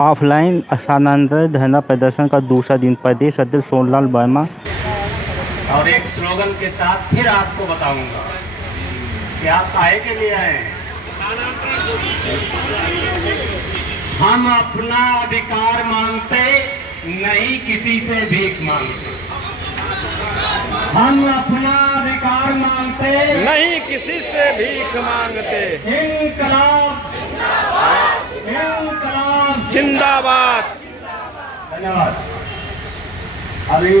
Offline स्थानांतरण धरना प्रदर्शन का दूसरा दिन प्रदेश अध्यक्ष सोनलाल वर्मा। और एक स्लोगन के साथ फिर आपको बताऊंगा कि आप काहे के लिए आए हैं। हम अपना अधिकार मांगते नहीं किसी से भीख मांगते। हम अपना अधिकार मांगते नहीं किसी से भीख मांगते। इंकलाब इंकलाब जिंदाबाद। धन्यवाद। अभी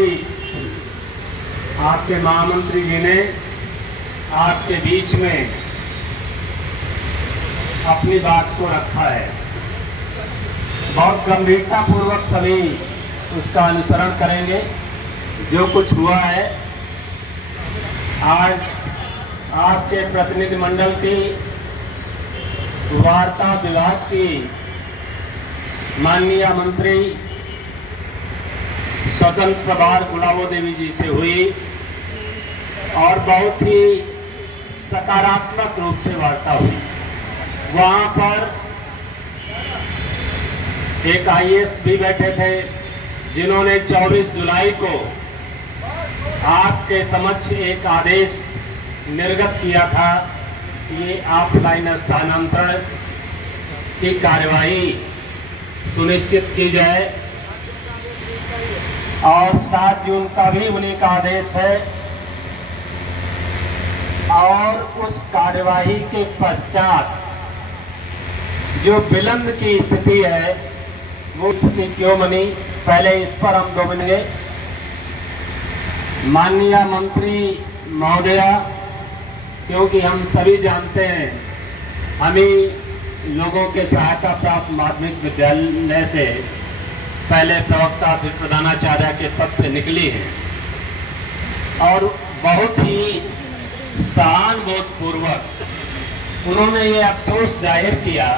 आपके महामंत्री जी ने आपके बीच में अपनी बात को रखा है। बहुत गंभीरता पूर्वक सभी उसका अनुसरण करेंगे। जो कुछ हुआ है, आज आपके प्रतिनिधि मंडल की वार्ता विभाग की माननीय मंत्री स्वतंत्र प्रभार गुलाबो देवी जी से हुई और बहुत ही सकारात्मक रूप से वार्ता हुई। वहां पर एक आईएएस भी बैठे थे जिन्होंने 24 जुलाई को आपके समक्ष एक आदेश निर्गत किया था कि ये ऑफलाइन स्थानांतरण की कार्यवाही सुनिश्चित की जाए और 7 जून का भी उन्हीं का आदेश है। और उस कार्यवाही के पश्चात जो विलंब की स्थिति है वो स्थिति क्यों बनी, पहले इस पर हम 2 मिनट। माननीय मंत्री महोदया, क्योंकि हम सभी जानते हैं हम ही लोगों के सहायता प्राप्त माध्यमिक विद्यालय से पहले प्रवक्ता फिर प्रधानाचार्य के पद से निकली हैं और बहुत ही सहानुभूतिपूर्वक उन्होंने ये अफसोस जाहिर किया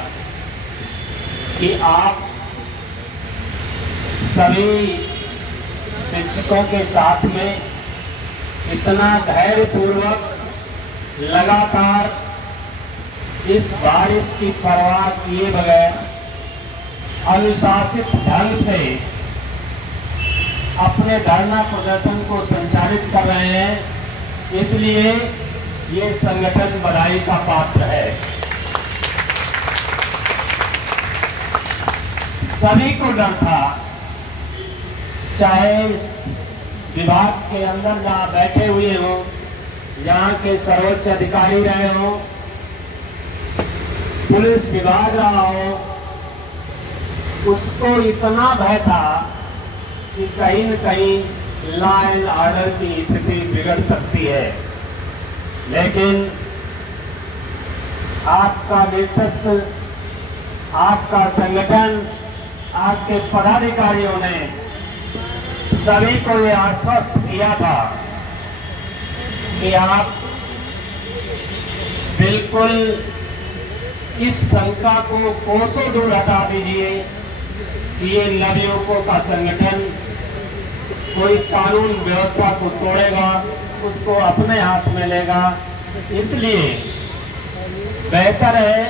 कि आप सभी शिक्षकों के साथ में इतना धैर्यपूर्वक लगातार इस बारिश की परवाह किए बगैर अनुशासित ढंग से अपने धरना प्रदर्शन को संचालित कर रहे हैं। इसलिए ये संगठन बधाई का पात्र है। सभी को डर था, चाहे इस विभाग के अंदर जहां बैठे हुए हों, यहाँ के सर्वोच्च अधिकारी रहे हों, पुलिस विभाग रहा हो, उसको इतना भय था कि कहीं न कहीं लॉ एंड ऑर्डर की स्थिति बिगड़ सकती है। लेकिन आपका नेतृत्व, आपका संगठन, आपके पदाधिकारियों ने सभी को यह आश्वस्त किया था कि आप बिल्कुल इस शंका को कोसों दूर हटा दीजिए कि ये नवयुवकों का संगठन कोई कानून व्यवस्था को तोड़ेगा, उसको अपने हाथ में लेगा। इसलिए बेहतर है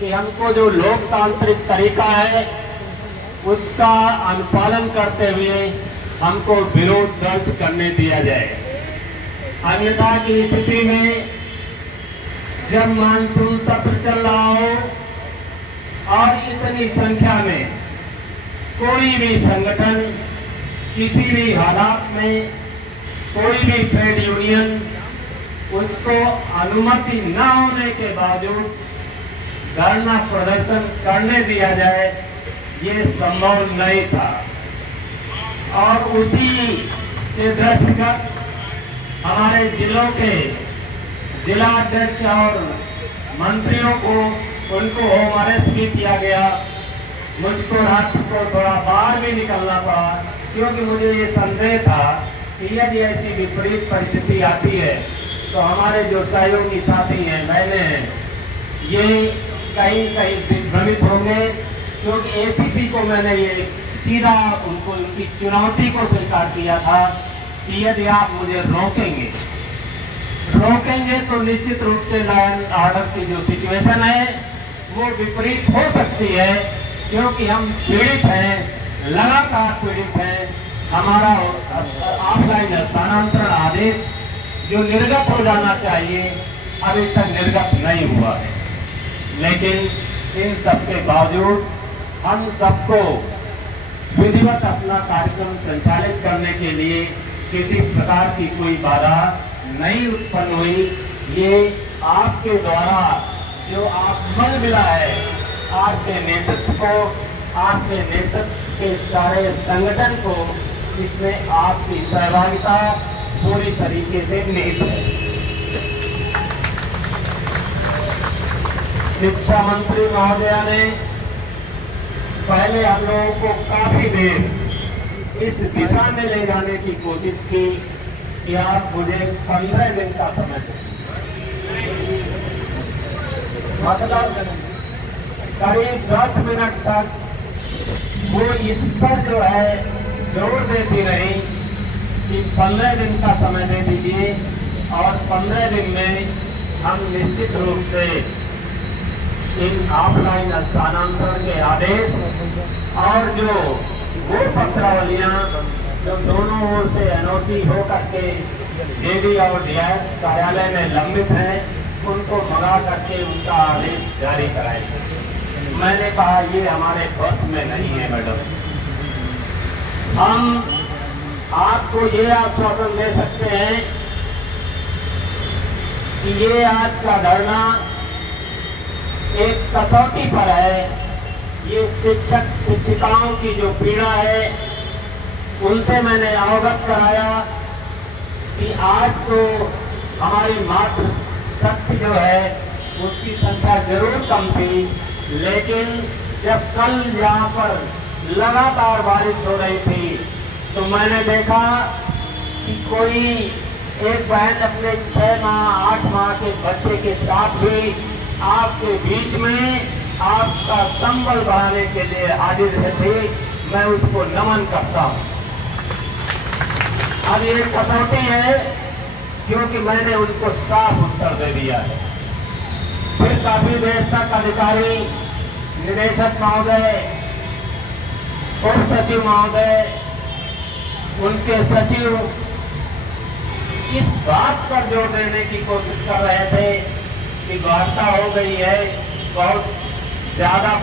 कि हमको जो लोकतांत्रिक तरीका है उसका अनुपालन करते हुए हमको विरोध दर्ज करने दिया जाए। अन्यथा की स्थिति में जब मानसून सत्र चल रहा हो और इतनी संख्या में कोई भी संगठन किसी भी हालात में, कोई भी ट्रेड यूनियन, उसको अनुमति न होने के बावजूद धरना प्रदर्शन करने दिया जाए, ये संभव नहीं था। और उसी के दृष्टिगत हमारे जिलों के जिला अध्यक्ष और मंत्रियों को उनको होम अरेस्ट भी किया गया। मुझको रात को थोड़ा बाहर भी निकलना पड़ा क्योंकि मुझे ये संदेह था कि यदि ऐसी विपरीत परिस्थिति आती है तो हमारे जो सहयोगी साथी हैं, बहने हैं, ये कहीं कहीं दिग्भ्रमित होंगे। क्योंकि एसीपी को मैंने ये सीधा उनको उनकी चुनौती को स्वीकार किया था कि यदि आप मुझे रोकेंगे तो निश्चित रूप से लॉ एंड ऑर्डर की जो सिचुएशन है वो विपरीत हो सकती है। क्योंकि हम पीड़ित हैं, लगातार पीड़ित हैं। हमारा ऑफलाइन स्थानांतरण आदेश जो निर्गत हो जाना चाहिए अभी तक निर्गत नहीं हुआ है। लेकिन इन सबके बावजूद हम सबको विधिवत अपना कार्यक्रम संचालित करने के लिए किसी प्रकार की कोई बाधा नहीं उत्पन्न हुई। ये आपके द्वारा जो आप बल मिला है, आपके नेतृत्व को, आपके नेतृत्व के सारे संगठन को, इसमें आपकी सहभागिता पूरी तरीके से निहित है। शिक्षा मंत्री महोदया ने पहले हम लोगों को काफी देर इस दिशा में ले जाने की कोशिश की कि आप मुझे 15 दिन का समय दें। मतलब करीब 10 मिनट तक वो इस पर जो है जोर देती रही कि 15 दिन का समय दे दीजिए और 15 दिन में हम निश्चित रूप से इन ऑफलाइन स्थानांतरण के आदेश और जो वो पत्रावलियां जो दोनों ओर से एनओसी होकर के जेडी और डीएस कार्यालय में लंबित हैं, उनको मंगा करके उनका आदेश जारी कराएंगे। मैंने कहा ये हमारे बस में नहीं है मैडम। हम आपको ये आश्वासन दे सकते हैं कि ये आज का धरना एक कसौटी पर है। ये शिक्षक शिक्षिकाओं की जो पीड़ा है उनसे मैंने अवगत कराया कि आज तो हमारी मातृ शक्ति जो है उसकी संख्या जरूर कम थी, लेकिन जब कल यहाँ पर लगातार बारिश हो रही थी तो मैंने देखा कि कोई एक बहन अपने 6 माह 8 माह के बच्चे के साथ भी आपके बीच में आपका संबल बढ़ाने के लिए हाजिर थे। मैं उसको नमन करता हूं। अब ये कसौटी है क्योंकि मैंने उनको साफ उत्तर दे दिया है। फिर काफी देर तक अधिकारी, निदेशक महोदय, उप सचिव महोदय, उनके सचिव इस बात पर जोर देने की कोशिश कर रहे थे कि वार्ता हो गई है, बहुत ज्यादा